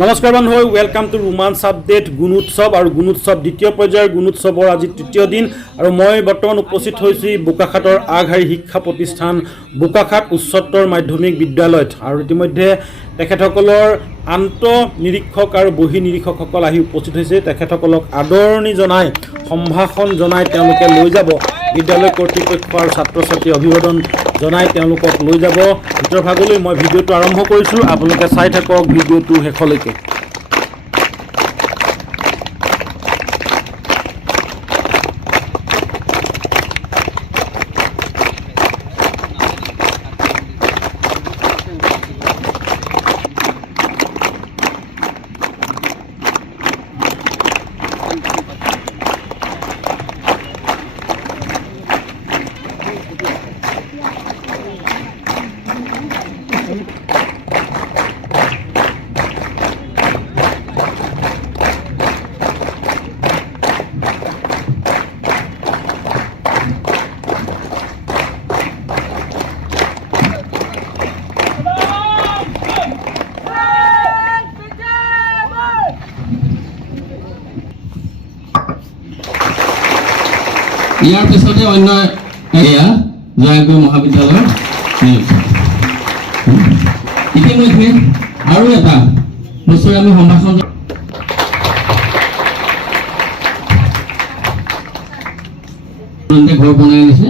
নমস্কাৰ বন্ধু, welcome to ৰোমাঞ্চ আপডেট গুণোৎসৱ আৰু গুণোৎসৱ দ্বিতীয় পৰ্যায়ৰ গুণোৎসৱৰ আজি তৃতীয় দিন আৰু মই বৰ্তমান উপস্থিত হৈছোঁ বোকাখাটৰ আগশাৰী শিক্ষা প্ৰতিষ্ঠান বোকাখাট উচ্চতৰ মাধ্যমিক বিদ্যালয়ত আৰু ইতিমধ্যে তেখেতসকলৰ আন্ত নিৰীক্ষক আৰু বহি নিৰীক্ষকসকল আহি উপস্থিত হৈছে। তেখেতসকলক আদৰণি জনাই সম্ভাষণ জনাই তেওঁলোকে লৈ যাব বিদ্যালয় কৰ্তৃপক্ষ আৰু ছাত্ৰ ছাত্ৰী অভিবাদন জনাই তেওঁলোকক লৈ যাব ভিতৰ ভাগলৈ। মই ভিডিঅ'টো আৰম্ভ কৰিছোঁ, আপোনালোকে চাই থাকক ভিডিঅ'টো শেষলৈকে। ইয়াৰ পিছতে অন্য এয়া জয়াগৈ মহাবিদ্যালয় ইতিমধ্যে আৰু এটা বছৰে আমি সম্ভাষণ ঘৰ বনাই আনিছে।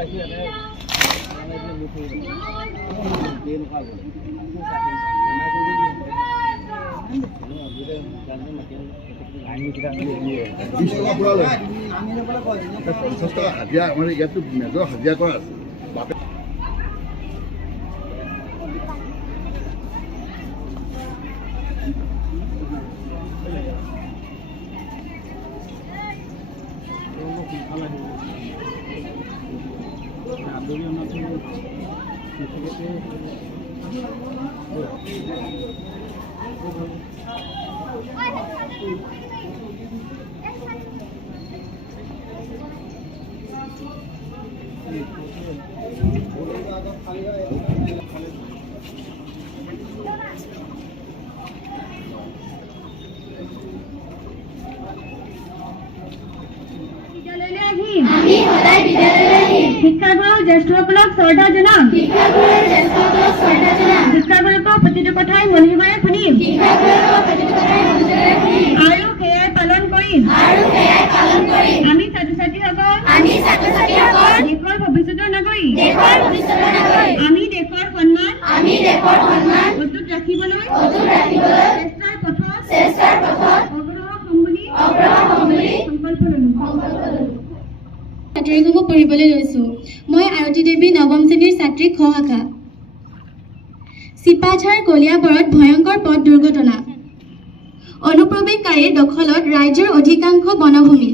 হাজিৰা আমাৰ ইয়াতো মেজৰ হাজিৰা কৰা আছে আমি সদায় বিদ্যালয়লৈ আহিম। শিক্ষাগুৰু জ্যেষ্ঠসকলক শ্ৰদ্ধা জনাম। শিক্ষাগুৰুকৰ প্ৰতিটো কথাই মনোযোগেৰে শুনিম। আৰু সেয়াই পালন কৰিম। আমি ছাত্ৰ ছাত্ৰীসকল দেশৰ ভৱিষ্যতৰ নাগৰিক। আমি দেশৰ সন্মান অটুট ৰাখিবলৈ চেষ্টাৰ পথত অগ্ৰসৰ হ'ম বুলি সংকল্প ল'লো। ছাত্ৰীসমূহ পঢ়িবলৈ লৈছোঁ। মই আৰতী দেৱী নৱম শ্ৰেণীৰ ছাত্ৰী খ শাখা। চিপাঝাৰ কলিয়াবৰত ভয়ংকৰ পথ দুৰ্ঘটনা। অনুপ্ৰৱেশকাৰীৰ দখলত ৰাজ্যৰ অধিকাংশ বনভূমি।